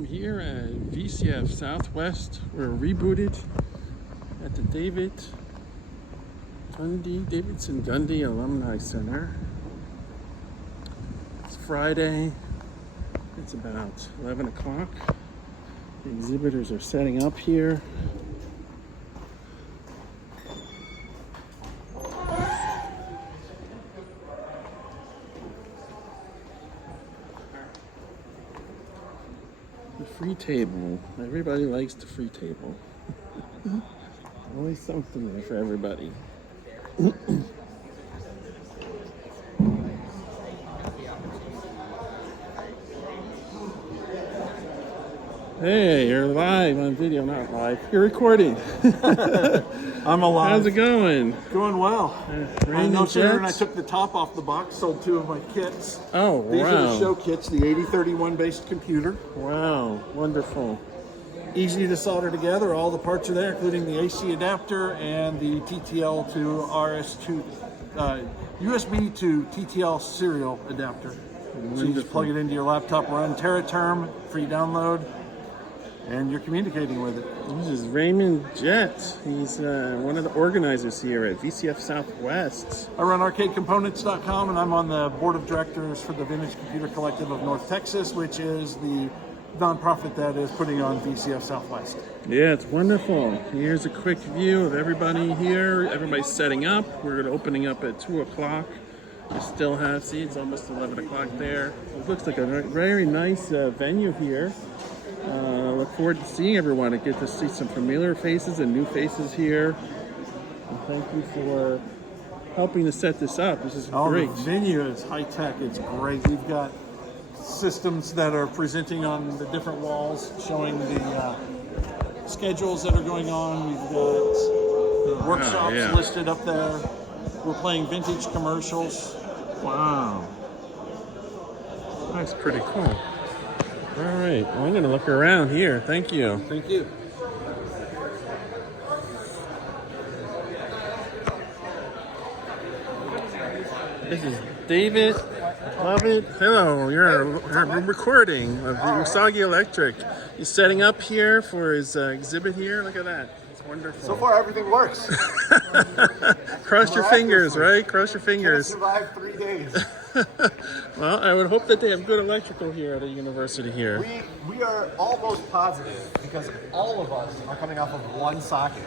I'm here at VCF Southwest. We're rebooted at the Davidson-Gundy Alumni Center. It's Friday. It's about 11 o'clock. The exhibitors are setting up here. The free table. Everybody likes the free table. Always something there for everybody. Hey, you're live on video, not live. You're recording. I'm alive. How's it going? Going well. I Raining no sooner than I jets? took the top off the box, sold 2 of my kits. Oh, These are the wow. show kits, the 8031 based computer. Wow, wonderful. Easy to solder together. All the parts are there, including the AC adapter and the TTL to RS2, USB to TTL serial adapter. So you just plug it into your laptop, run TerraTerm, free download, and you're communicating with it. This is Raymond Jett. He's one of the organizers here at VCF Southwest. I run arcadecomponents.com, and I'm on the board of directors for the Vintage Computer Collective of North Texas, which is the nonprofit that is putting on VCF Southwest. Yeah, it's wonderful. Here's a quick view of everybody here. Everybody's setting up. We're opening up at 2 o'clock. We still have seats, almost 11 o'clock there. It looks like a very nice venue here. Look forward to seeing everyone. I get to see some familiar faces and new faces here. And thank you for helping to set this up. This is great. The venue is high tech. It's great. We've got systems that are presenting on the different walls, showing the schedules that are going on. We've got workshops listed up there. We're playing vintage commercials. Wow. That's pretty cool. All right, well, I'm going to look around here. Thank you. Thank you. This is David. Love it. Hello, you're recording of Usagi Electric. He's setting up here for his exhibit here. Look at that. It's wonderful. So far, everything works. Cross your fingers, right? Cross your fingers. Survived 3 days. Well, I would hope that they have good electrical here at the university here. We are almost positive because all of us are coming off of one socket.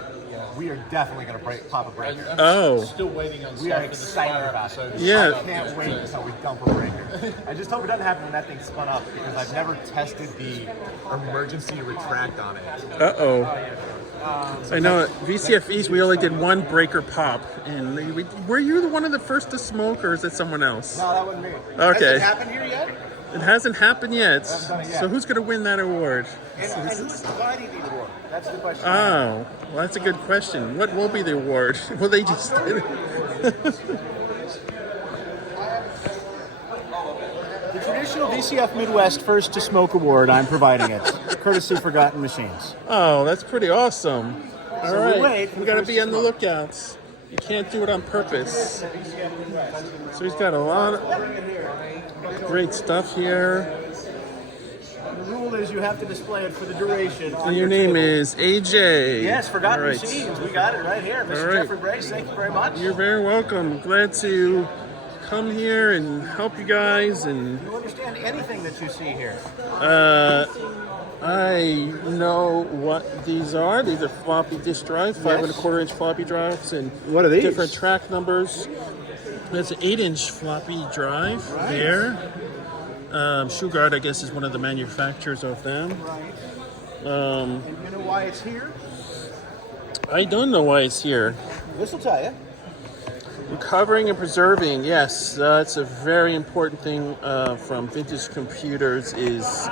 We are definitely going to pop a breaker. Oh. Still waiting on We are excited about it. Yeah. I can't wait until we dump a breaker. I just hope it doesn't happen when that thing spun up because I've never tested the emergency retract on it. Uh-oh. I know at VCF East we only did one breaker pop. And were you the one of the first to smoke, or is it someone else? No, that wasn't me. Okay. Has it happened here yet? It hasn't happened yet. done it yet. So who's going to win that award? And who's dividing the award? That's the question. Oh, well, that's a good question. What will be the award? Will they just... The traditional VCF Midwest First to Smoke Award, I'm providing it, courtesy Forgotten Machines. Oh, that's pretty awesome. All So right, we wait for we got to first be on the smoke. lookout. You can't do it on purpose. So he's got a lot of great stuff here. The rule is you have to display it for the duration. And your name is AJ. Yes, Forgotten All right. Machines. We got it right here. Mr. All right. Jeffrey Brace, thank you very much. You're very welcome. Glad to come here and help you guys. And Do you understand anything that you see here? I know what these are. These are floppy disk drives, 5¼ inch floppy drives, and What are these? different track numbers. That's an 8-inch floppy drive there. Shugart, I guess, is one of the manufacturers of them. Right. Um, And you know why it's here? I don't know why it's here. This will tell you. Recovering and preserving, yes, that's a very important thing from vintage computers is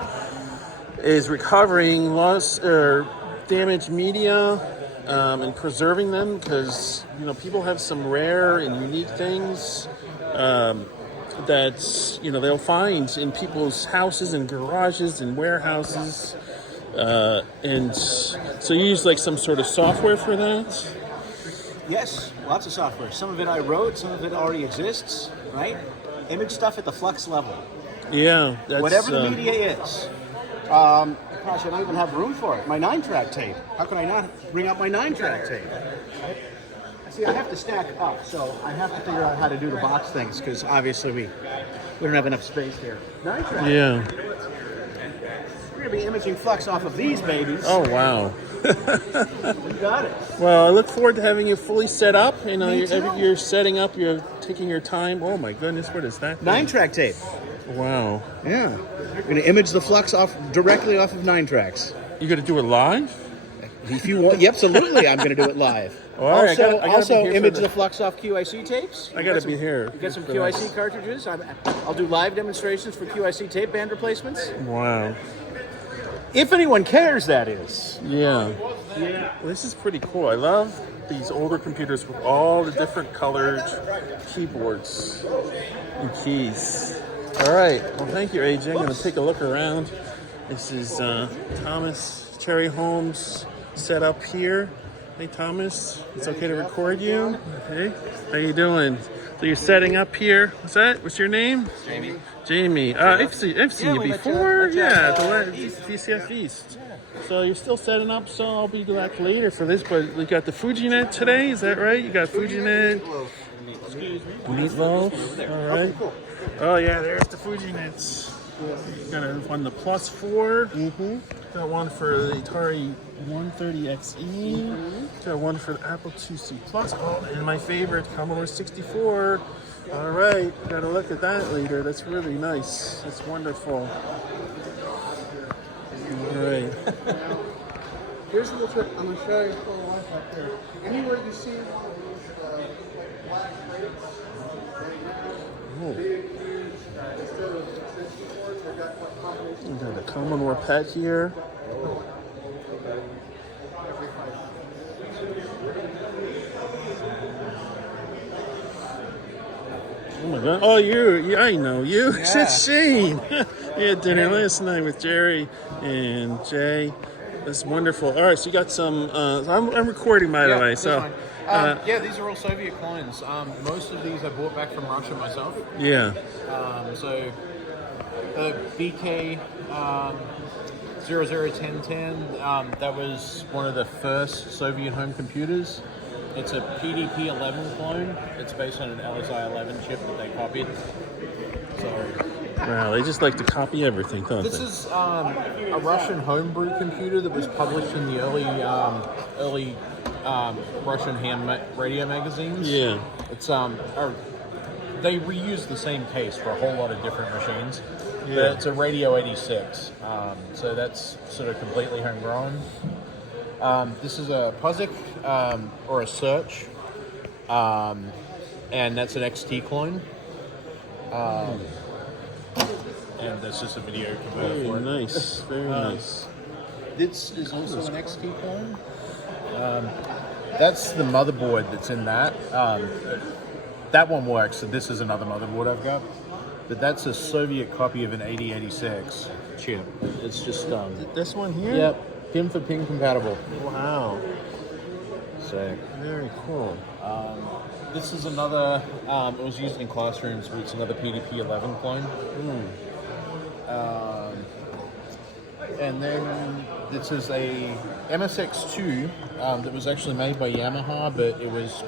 recovering lost or damaged media and preserving them, because people have some rare and unique things that they'll find in people's houses and garages and warehouses, and so you use like some sort of software for that. Yes, lots of software. Some of it I wrote, some of it already exists, right? Image stuff at the flux level. Yeah, that's Whatever the media is. Gosh, I don't even have room for it. My 9-track tape. How can I not bring up my 9-track tape? See, I have to stack up, so I have to figure out how to do the box things because obviously we don't have enough space here. 9-track. Yeah. We're gonna be imaging flux off of these babies. Oh, wow. You got it. Well, I look forward to having you fully set up. You know, Me too. you're setting up, you're taking your time. Oh my goodness, what is that? 9-track tape. Wow. Yeah. We're gonna image the flux directly off of 9-tracks. You gonna do it live? If you want, absolutely, I'm gonna do it live. All right, I gotta be also here for image the- the flux off QIC tapes. I gotta be here. You got some for QIC that. cartridges. I'll do live demonstrations for QIC tape band replacements. Wow. If anyone cares, that is. Yeah. This is pretty cool. I love these older computers with all the different colored keyboards and keys. All right. Well, thank you, AJ. I'm going to take a look around. This is Thomas Cherry Holmes set up here. Hey, Thomas. It's okay to record you? Okay. How you doing? So you're setting up here. What's that? What's your name? Jamie. Jamie. I've seen you we met before. you at, VCF East. So you're still setting up, so I'll be back later for this, but we got the Fujinet today, is that right? You got Fujinet, meatloaf, all right. Oh yeah, there's the Fujinets. Got one, the Plus 4, got one for the Atari 130XE, got one for the Apple IIc Plus, oh, and my favorite, Commodore 64. All right, gotta look at that later, that's really nice, that's wonderful. All right. Here's a little trick. I'm going to show you full life up there. Anywhere you see one of those black plates, big, huge, instead of 64s, they've got what combination. We got a Commodore pet here. Oh my God! Oh, I know you. It's Shane. We had dinner last night with Jerry and Jay. That's wonderful. All right, so you got some. I'm recording, by the way. that's So, fine. Yeah, these are all Soviet clones. Most of these I bought back from Russia myself. yeah. So the BK 001010, that was one of the first Soviet home computers. It's a PDP-11 clone. It's based on an LSI-11 chip that they copied. So Wow, they just like to copy everything, don't this they? is a Russian homebrew computer that was published in the early Russian ham radio magazines. Yeah. It's they reuse the same case for a whole lot of different machines. Yeah. But it's a Radio 86, so that's sort of completely homegrown. This is a POSIX or a Search, and that's an XT clone. And that's just a video converter Very for it. nice. Very nice. This is also an XT clone. That's the motherboard that's in that. That one works, so this is another motherboard I've got. But that's a Soviet copy of an 8086 chip. It's just, This one here? yep, pin for pin compatible. Wow. So, Very cool. this is another, it was used in classrooms, but it's another PDP-11 clone. And then this is a MSX2 that was actually made by Yamaha, but it was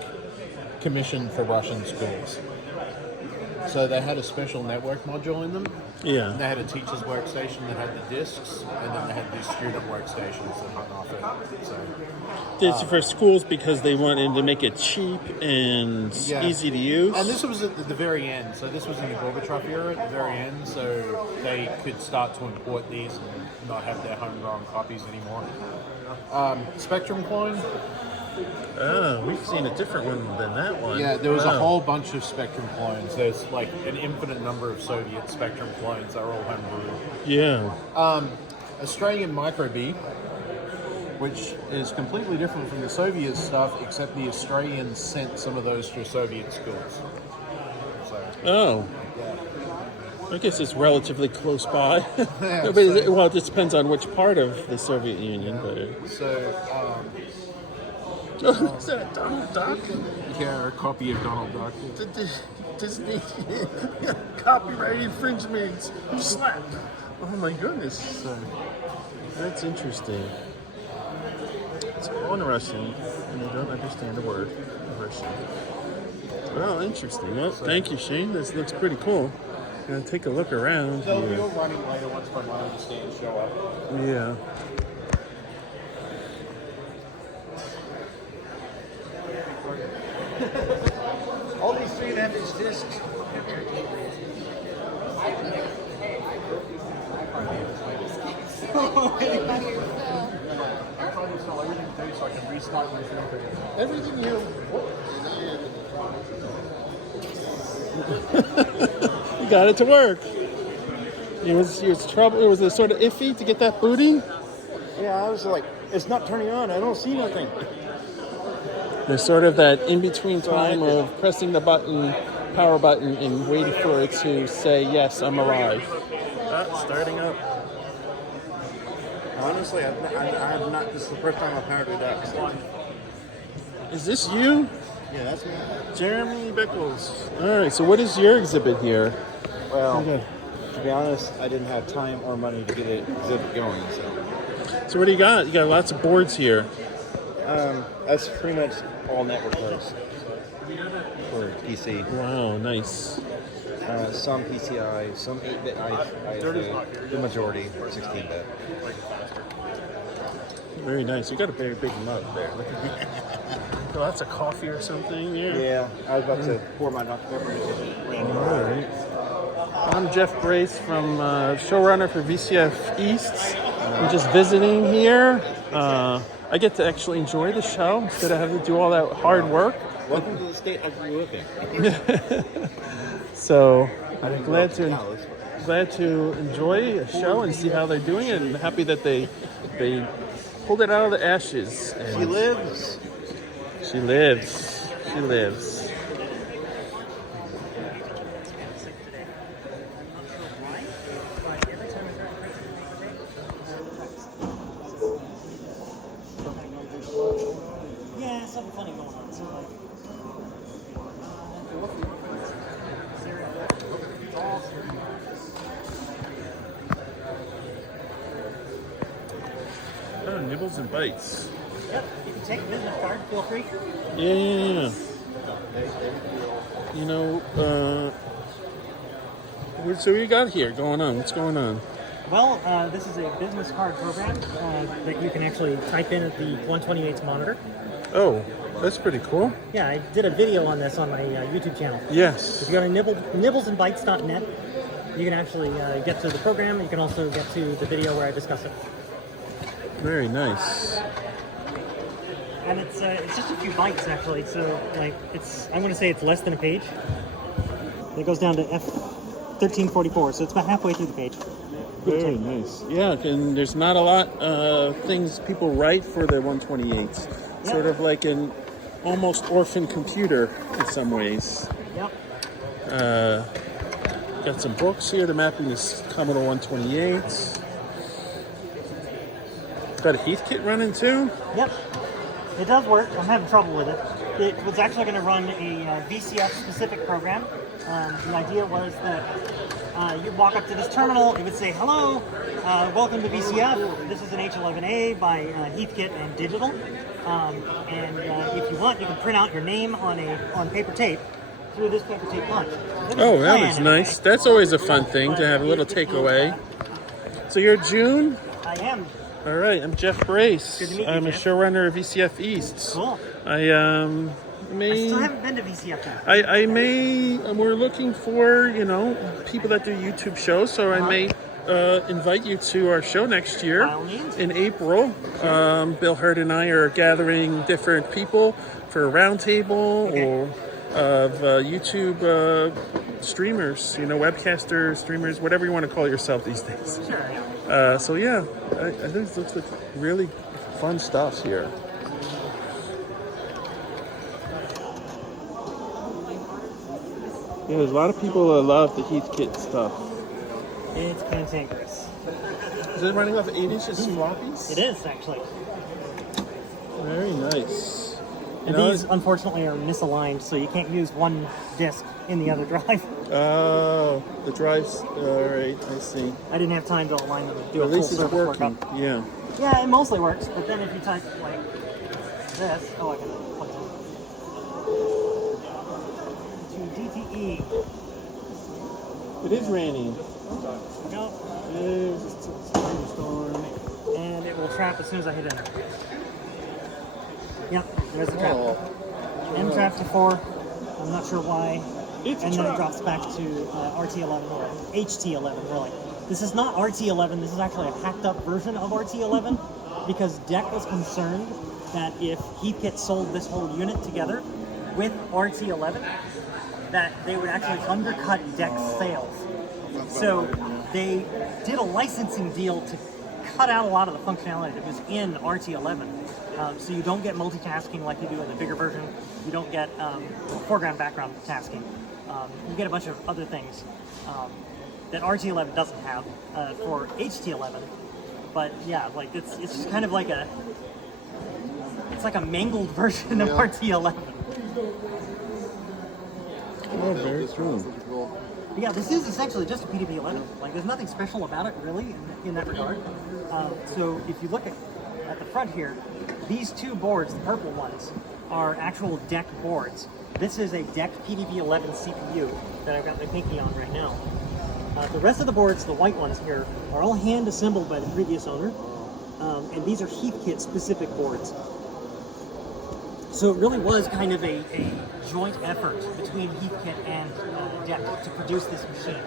commissioned for Russian schools. So they had a special network module in them. Yeah. They had a teacher's workstation that had the discs, and then they had these student workstations that hung off it. So It's for schools because they wanted to make it cheap and Yeah. easy to use. And this was at the very end. So this was in the Gorbachev era at the very end. So they could start to import these and not have their homegrown copies anymore. Spectrum clone. Oh, we've seen a different one than that one. Yeah, there was a Wow. whole bunch of Spectrum clones. There's like an infinite number of Soviet Spectrum clones that are all homebrew. Yeah. Australian Micro B, which is completely different from the Soviet stuff, except the Australians sent some of those to Soviet schools. So, Oh. I guess it's relatively close by. Yeah, Well, it just depends on which part of the Soviet Union. But is that a Donald Duck? yeah, a copy of Donald Duck. Disney copyright infringement. Slap. Oh my goodness. So, That's interesting. It's all in Russian, and I don't understand a word of Russian. Well, interesting. Well, thank you, Shane. This looks pretty cool. Gonna take a look around They'll be here. running later once my monitor stands show up. Yeah. All these 3.5-inch discs. I'm trying to install everything today so I can restart my computer. Everything here. You got it to work. It was trouble. It was a sort of iffy to get that booting. Yeah, I was like, it's not turning on. I don't see nothing. There's sort of that in-between time of pressing the button, power button, and waiting for it to say, yes, I'm alive. Starting up. Honestly, I have not. This is the first time I've powered it up. Is this you? Yeah, that's me. Jeremy Beckles. All right, so what is your exhibit here? Well, Okay. to be honest, I didn't have time or money to get an exhibit going. So what do you got? You got lots of boards here. That's pretty much all network cards for PC. Wow, nice. Some PCI, some 8-bit ISO, the majority 16-bit. Very nice. You got a very big mug there. Look at that. Oh, that's a coffee or something. Yeah, I was about to pour my Dr. Pepper. All right. I'm Jeff Brace from showrunner for VCF East. I'm just visiting here. I get to actually enjoy the show instead of having to do all that hard work. Welcome to the state I grew up in. So I'm glad to enjoy a show and see how they're doing it, and happy that they pulled it out of the ashes. And She lives. She lives. She lives. Yeah, something funny going on. So like, Oh, nibbles and bites. yep, you can take a business card, feel free. Yeah. You know, so what you got here going on? What's going on? Well, this is a business card program that you can actually type in at the 128's monitor. Oh, that's pretty cool. Yeah, I did a video on this on my YouTube channel. Yes. If you go to nibblesandbites.net, you can actually get to the program. You can also get to the video where I discuss it. Very nice. And it's just a few bytes actually. So like I'm going to say it's less than a page. It goes down to F1344, so it's about halfway through the page. Very nice. Yeah, and there's not a lot of things people write for the 128s. Yep. Sort of like an almost orphan computer in some ways. Yep. Got some books here. The mapping is Commodore 128s. Got a Heathkit running too. Yep. It does work. I'm having trouble with it. It was actually going to run a VCF specific program. The idea was that you'd walk up to this terminal, it would say, hello, welcome to VCF. This is an H11A by Heathkit and Digital. And if you want, you can print out your name on paper tape through this paper tape punch. Oh, that was nice. That's always a fun thing to have a little takeaway. So you're June? I am. All right, I'm Jeff Brace. Good to meet you, I'm a Jeff. showrunner of VCF East. Cool. I I still haven't been to VCF yet. we're looking for, people that do YouTube shows, so I may invite you to our show next year By all means. in April. Bill Hurd and I are gathering different people for a roundtable or of YouTube streamers, webcasters, streamers, whatever you want to call yourself these days. Sure. So yeah, I think this looks like really fun stuff here. Yeah, there's a lot of people that love the Heathkit stuff. It's cantankerous. Is it running off 8 inches floppies? It is, actually. Very nice. And these, unfortunately, are misaligned, so you can't use one disc in the other drive. Oh, the drives. All right, I see. I didn't have time to align them and do At a full least it's service working. workup. Yeah. Yeah, it mostly works, but then if you type like this, I can plug it in. To DTE. It is raining. No. There's a thunderstorm. And it will trap as soon as I hit enter. Yep, there's the trap. M trap to 4. I'm not sure why. And then it drops back to RT11 or HT11 really. This is not RT11, this is actually a hacked up version of RT11 because DEC was concerned that if Heathkit sold this whole unit together with RT11, that they would actually undercut DEC's sales. So they did a licensing deal to cut out a lot of the functionality that was in RT11. So you don't get multitasking like you do in the bigger version. You don't get foreground background tasking. You get a bunch of other things that RT11 doesn't have for HT11. But yeah, like it's just kind of like a mangled version of RT11. Oh, very cool. But yeah, this is essentially just a PDB-11. Like there's nothing special about it really in that regard. So if you look at the front here, these two boards, the purple ones, are actual DEC boards. This is a DEC PDB-11 CPU that I've got my pinky on right now. The rest of the boards, the white ones here, are all hand assembled by the previous owner, and these are Heathkit specific boards. So it really was kind of a joint effort between Heathkit and DEC to produce this machine.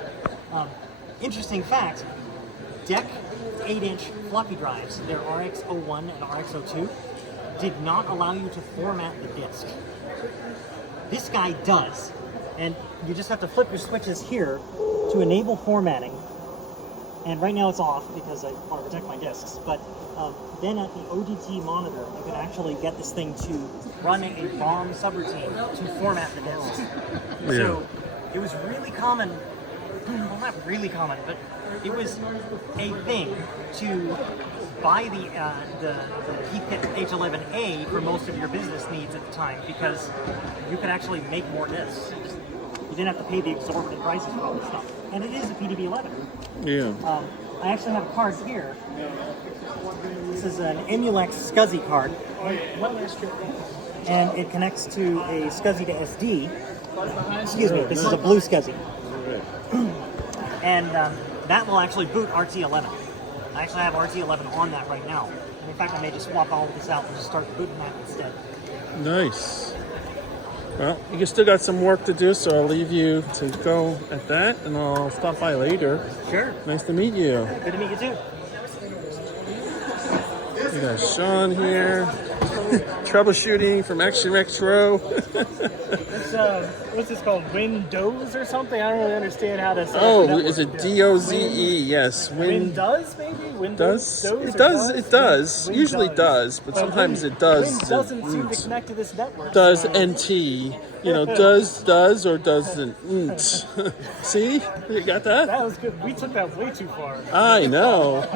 Interesting fact, DEC 8-inch floppy drives, their RX-01 and RX-02, did not allow you to format the disk. This guy does, and you just have to flip your switches here to enable formatting. And right now it's off because I want to protect my disks, but then at the ODT monitor, you can actually get this thing to run a BOM subroutine to format the disks. Yeah. So it was really common, well not really common, but it was a thing to buy the Heathkit H11A for most of your business needs at the time because you could actually make more disks. You didn't have to pay the exorbitant prices for all this stuff. And it is a PDB-11. Yeah. I actually have a card here. This is an Emulex SCSI card. And it connects to a SCSI to SD. Excuse me, this is a blue SCSI. And that will actually boot RT11. I actually have RT11 on that right now. And in fact, I may just swap all of this out and just start booting that instead. Nice. Well, you still got some work to do, so I'll leave you to go at that, and I'll stop by later. Sure. Nice to meet you. Good to meet you too. We got Sean here. Troubleshooting from Action Retro. It's, what's this called? Windows or something? I don't really understand how to say Oh, is it D-O-Z-E? Yes. Windows, maybe? Windows? It does. Usually does, but sometimes it does. Win doesn't seem to connect to this network. Does so- NT. You know, does or doesn't. See? You got that? That was good. We took that way too far. I know.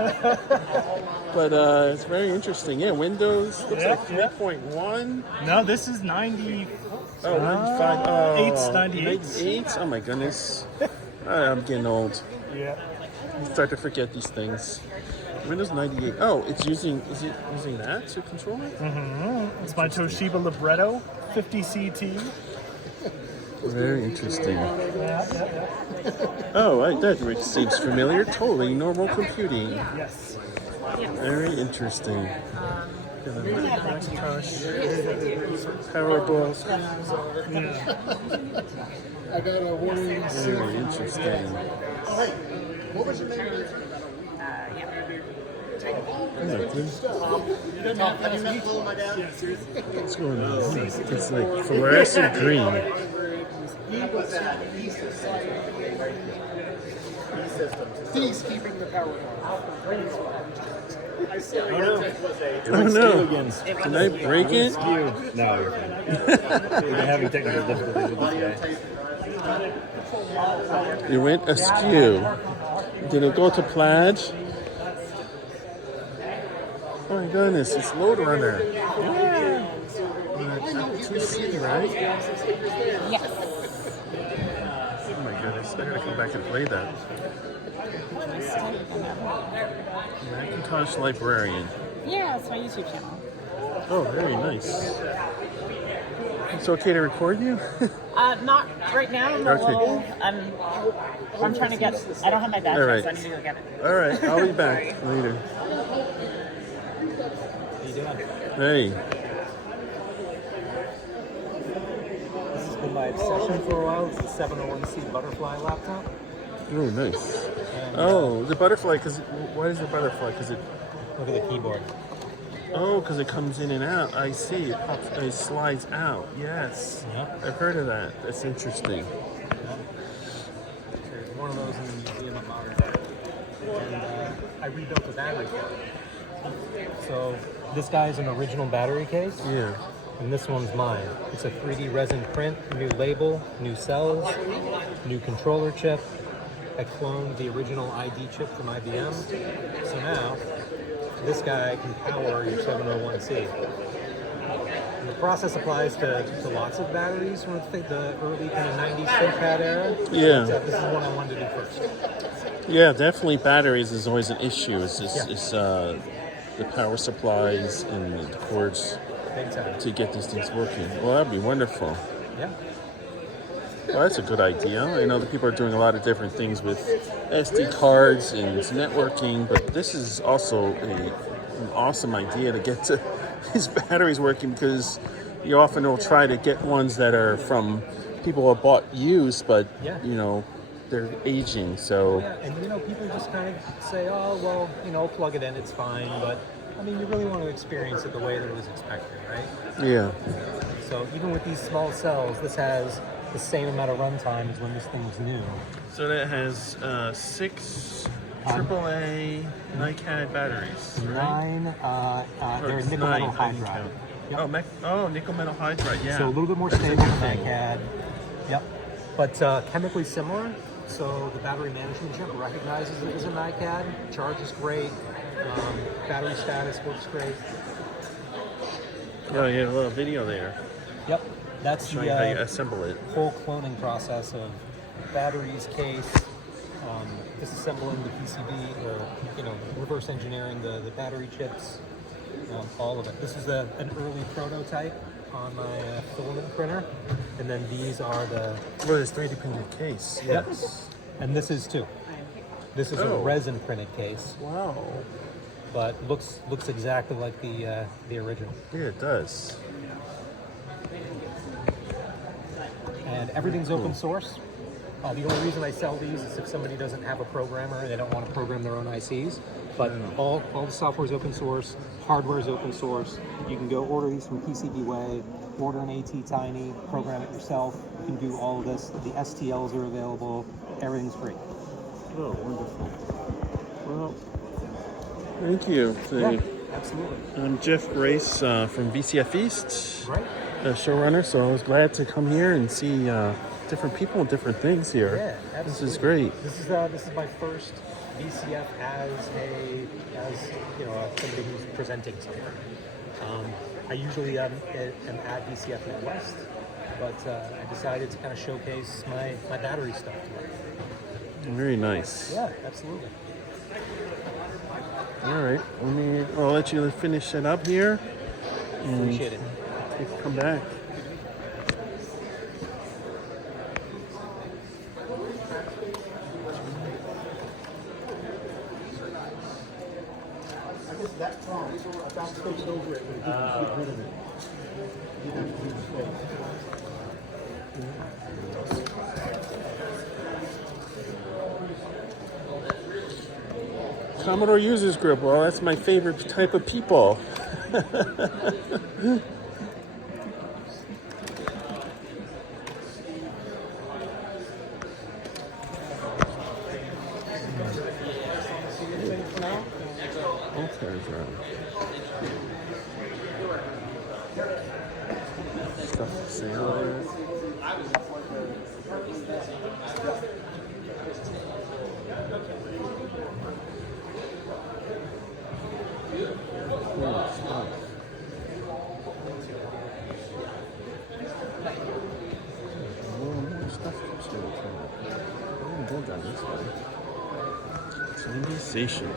But it's very interesting. Yeah, Windows looks like 3.1. No, this is 90. Oh, 95. Oh, 98. 98? Oh my goodness. I'm getting old. Yeah. I start to forget these things. Windows 98. Oh, is it using that to control it? It's my Toshiba Libretto 50 CT. Very interesting. Yeah. Oh, that seems familiar. Totally normal computing. Yes. Very interesting. Powerful. I got a warning. Very interesting. What was your name? Have you met Little My Dad? What's going on? It's like fluorescent green. He's keeping the power on. Oh no! Did I break it? No, you're fine. We've been having technical difficulties with this guy. You went askew. Did it go to plaid? Oh my goodness, it's Load Runner. Yeah. 2C, right? Yes. Oh my goodness, I gotta come back and play that. Macintosh Librarian. Yeah, it's my YouTube channel. Oh, very nice. It's okay to record you? Not right now. I'm a Okay. little. I'm trying to get. I don't have my badge, All yet, right. so I need to go get it. All right, I'll be back later. How you doing? Hey. This has been my obsession for a while. It's the 701C Butterfly laptop. Oh, nice. And, Oh, the butterfly, why is it butterfly? Because it, look at the keyboard. oh, because it comes in and out. I see, it slides out. Yes. Yeah. I've heard of that. That's interesting. There's one of those in the Museum of Modern Art. And I rebuilt the battery case. So this guy's an original battery case. Yeah. And this one's mine. It's a 3D resin print, new label, new cells, new controller chip. I cloned the original ID chip from IBM. So now, this guy can power your 701C. And the process applies to lots of batteries from the early kind of 90s ThinkPad era. Yeah. But, this is the one I wanted to do first. Yeah, definitely batteries is always an issue. It's just, Yeah. the power supplies and the cords Big time. to get these things working. Well, that'd be wonderful. Yeah. Well, that's a good idea. I know that people are doing a lot of different things with SD cards and networking, but this is also an awesome idea to get to these batteries working, because you often will try to get ones that are from people who have bought used, but Yeah. they're aging. So Yeah, and people just kind of say, oh, well, plug it in, it's fine. But, I mean, you really want to experience it the way that it was expected, right? yeah. So even with these small cells, this has the same amount of runtime as when this thing was new. So that has 6 AAA NiCad batteries, right? 9, Or they're it's nickel metal 9, I didn't hydride. count. Oh, nickel metal hydride, yeah. So a little bit more That's stable than interesting. NiCad. Yep. But chemically similar. So the battery management chip recognizes it as a NiCad. Charge is great. Battery status works great. Oh, yeah, a little video there Yep. That's showing how you the assemble it. whole cloning process of batteries, case, disassembling the PCB, or reverse engineering the battery chips, all of it. This is an early prototype on my filament printer, and then these are the Well, it's 3D printed case. Yep. Yes. and this is too. This is a Oh. resin printed case, Wow. but looks exactly like the original. Yeah, it does. And everything's open source. The only reason I sell these is if somebody doesn't have a programmer and they don't want to program their own ICs. But all the software is open source, hardware is open source. You can go order these from PCBWay, order an AT Tiny, program it yourself. You can do all of this. The STLs are available. Everything's free. Oh, wonderful. Well, thank you. Yeah, absolutely. I'm Jeff Grace from VCF East, Right? the showrunner, so I was glad to come here and see different people and different things here. Yeah, absolutely. This is great. This is my first VCF as somebody who's presenting something. I usually am at VCF Midwest, but I decided to kind of showcase my battery stuff today. Very nice. Yeah, absolutely. All right, I'll let you finish it up here. And Appreciate it. you can come back. That phone, about space over it, but it didn't get rid of it. You didn't have to do the space. Commodore Users Group. Well, that's my favorite type of people. Stuff to say over Cool stuff. Go down this way. Conversation.